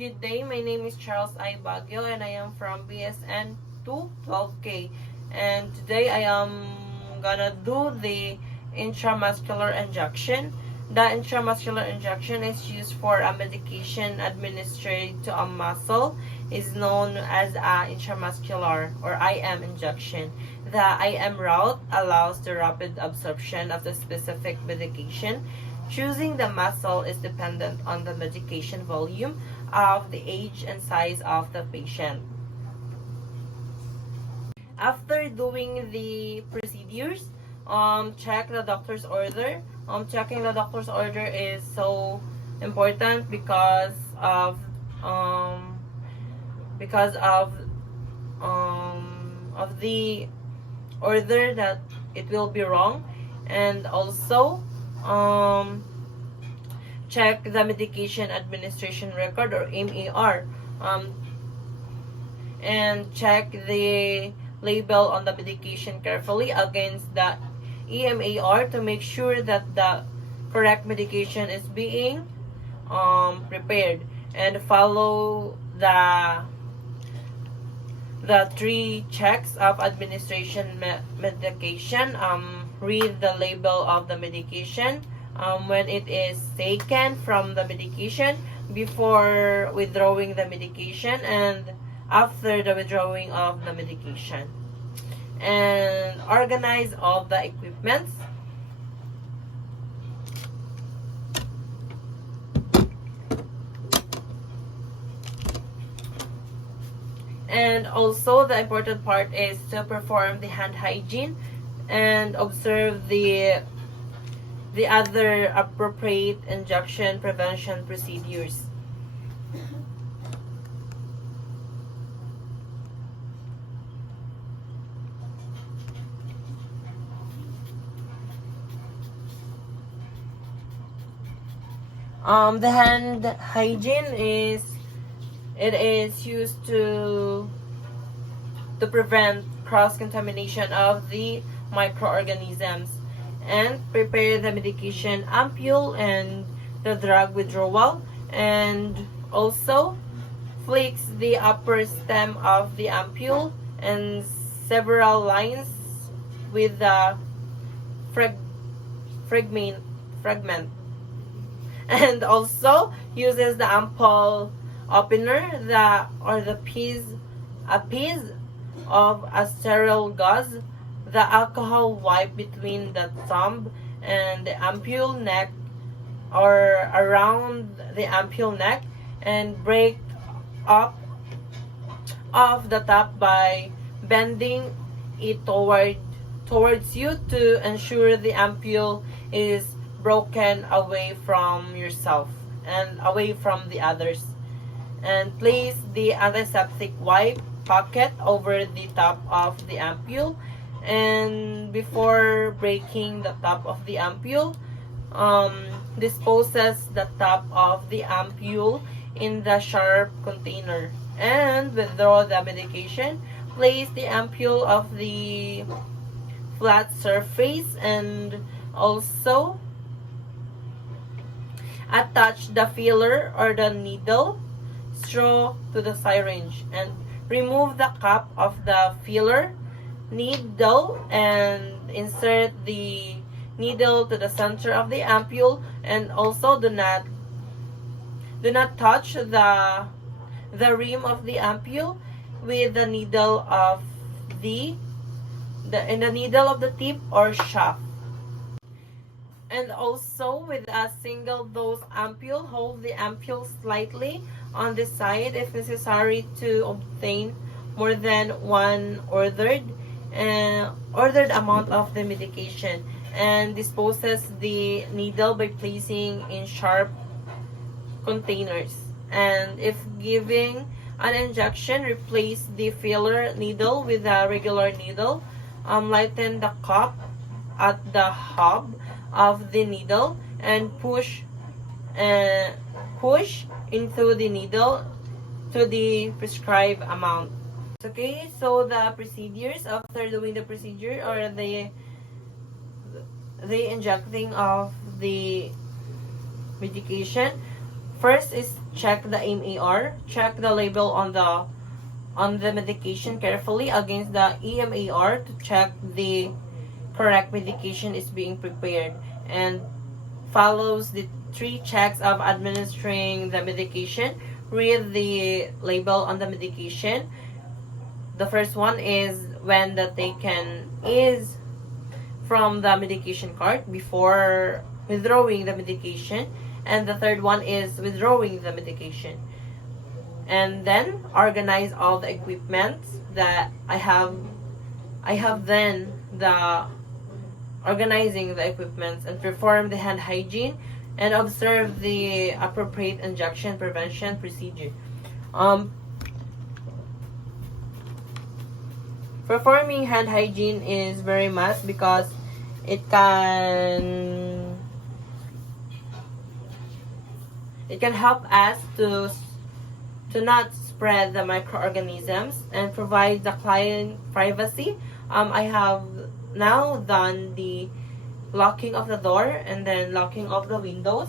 Good day, my name is Charles I. Baguio and I am from BSN 212K. And today I am gonna do the intramuscular injection. The intramuscular injection is used for a medication administered to a muscle, is known as a intramuscular or IM injection. The IM route allows the rapid absorption of the specific medication. Choosing the muscle is dependent on the medication volume of the age and size of the patient. After doing the procedures, check the doctor's order. Checking the doctor's order is so important because of the order that it will be wrong, and also check the medication administration record or MAR, and check the label on the medication carefully against the EMAR to make sure that the correct medication is being prepared, and follow the three checks of administration medication. Read the label of the medication when it is taken from the medication, before withdrawing the medication, and after the withdrawing of the medication, and organize all the equipments. And also the important part is to perform the hand hygiene and observe the other appropriate injection prevention procedures. The hand hygiene is used to prevent cross-contamination of the microorganisms, and prepare the medication ampule and the drug withdrawal, and also fix the upper stem of the ampule and several lines with the fragment, and also uses the ampoule opener, a piece of a sterile gauze, the alcohol wipe between the thumb and the ampule neck or around the ampule neck, and break up off the top by bending it towards you to ensure the ampule is broken away from yourself and away from the others, and place the antiseptic wipe pocket over the top of the ampule, and before breaking the top of the ampule, disposes the top of the ampule in the sharp container, and withdraw the medication. Place the ampule of the flat surface, and also attach the filler or the needle straw to the syringe, and remove the cap of the filler needle, and insert the needle to the center of the ampule, and also do not touch the rim of the ampule with the needle of the needle of the tip or shaft. And also, with a single dose ampule, hold the ampule slightly on the side if necessary to obtain more than one ordered amount of the medication, and disposes the needle by placing in sharp containers. And if giving an injection, replace the filler needle with a regular needle. Lighten the cup at the hub of the needle, and push into the needle to the prescribed amount. Okay, so the procedures after doing the procedure, or the injecting of the medication. First is check the EMAR. Check the label on the medication carefully against the EMAR to check the correct medication is being prepared, and follows the 3 checks of administering the medication. Read the label on the medication. The first one is when the taken is from the medication cart before withdrawing the medication, and the third one is withdrawing the medication. And then organize all the equipment that I have then the organizing the equipment, and perform the hand hygiene and observe the appropriate injection prevention procedure. Performing hand hygiene is very must because it can help us to not spread the microorganisms and provide the client privacy. I have now done the locking of the door and then locking of the windows,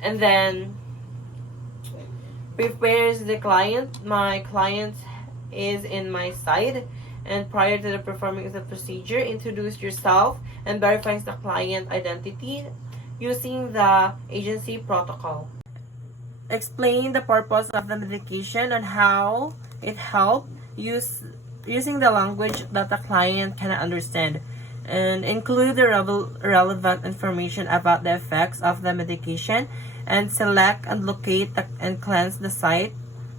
and then prepares the client. My client is in my side, and prior to the performing of the procedure, introduce yourself and verifies the client identity using the agency protocol. Explain the purpose of the medication and how it helps, using the language that the client can understand, and include the relevant information about the effects of the medication, and select and locate and cleanse the site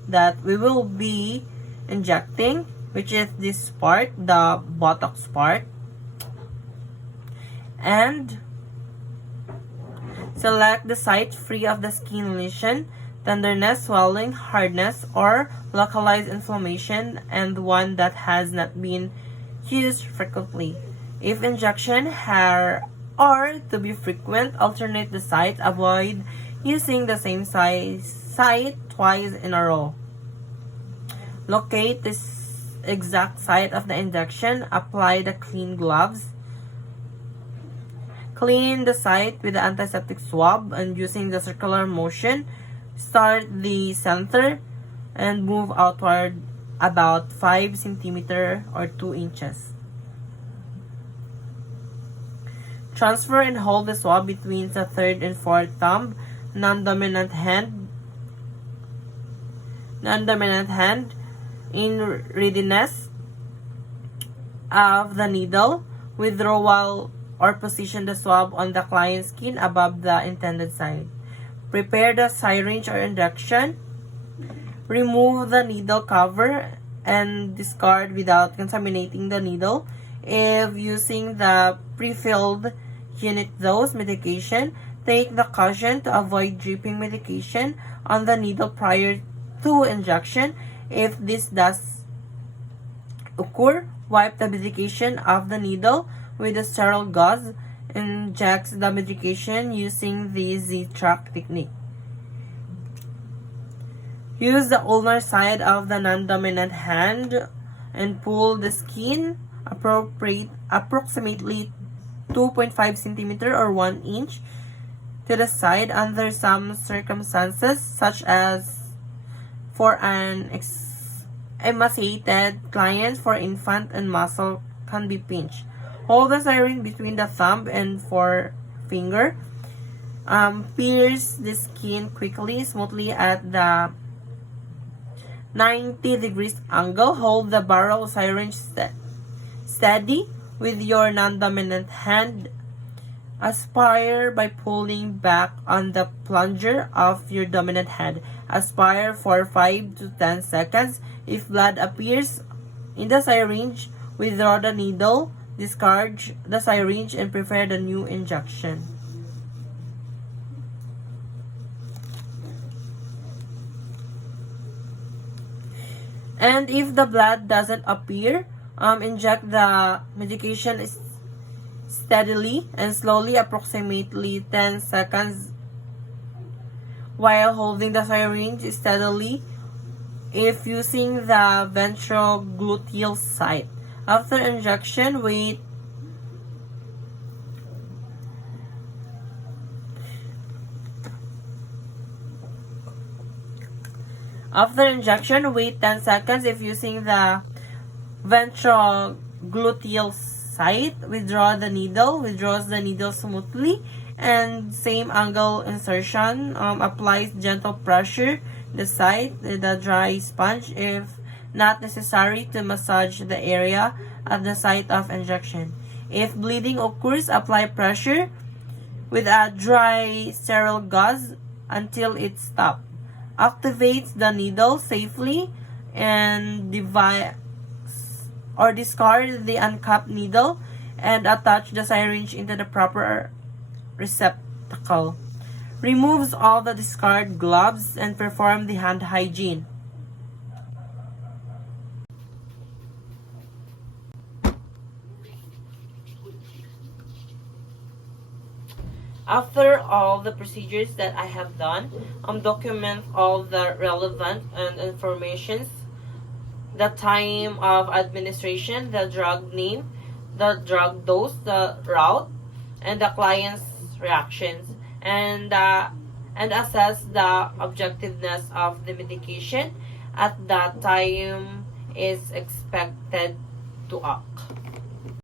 that we will be injecting, which is this part, the buttocks part, and select the site free of the skin lesion, tenderness, swelling, hardness, or localized inflammation, and one that has not been used frequently. If injection are to be frequent, alternate the site. Avoid using the same site twice in a row. Locate this exact site of the injection. Apply the clean gloves. Clean the site with the antiseptic swab, and using the circular motion, start the center and move outward about 5 cm or 2 inches. Transfer and hold the swab between the third and fourth thumb, non-dominant hand in readiness of the needle. Withdrawal or position the swab on the client's skin above the intended site. Prepare the syringe or injection. Remove the needle cover and discard without contaminating the needle. If using the pre-filled unit dose medication, take the caution to avoid dripping medication on the needle prior to injection. If this does occur, wipe the medication off the needle with a sterile gauze. Injects the medication using the Z-track technique. Use the ulnar side of the non-dominant hand and pull the skin approximately 2.5 cm or 1 inch to the side. Under some circumstances, such as for an emaciated client, for infant and muscle, can be pinched. Hold the syringe between the thumb and forefinger. Pierce the skin quickly, smoothly at the 90 degrees angle. Hold the barrel syringe steady with your non-dominant hand. Aspire by pulling back on the plunger of your dominant hand. Aspire for 5 to 10 seconds. If blood appears in the syringe, withdraw the needle. Discharge the syringe and prepare the new injection. And if the blood doesn't appear, inject the medication steadily and slowly, approximately 10 seconds, while holding the syringe steadily if using the ventrogluteal site. After injection, wait After injection, wait 10 seconds if using the ventrogluteal site. Withdraws the needle smoothly, and same angle insertion. Applies gentle pressure the site with a dry sponge if not necessary to massage the area at the site of injection. If bleeding occurs, apply pressure with a dry sterile gauze until it stops. Activates the needle safely and discard the uncapped needle and attach the syringe into the proper receptacle. Removes all the discard gloves and perform the hand hygiene. After all the procedures that I have done, document all the relevant and informations, the time of administration, the drug name, the drug dose, the route, and the client's reactions, and assess the objectiveness of the medication at that time is expected to act.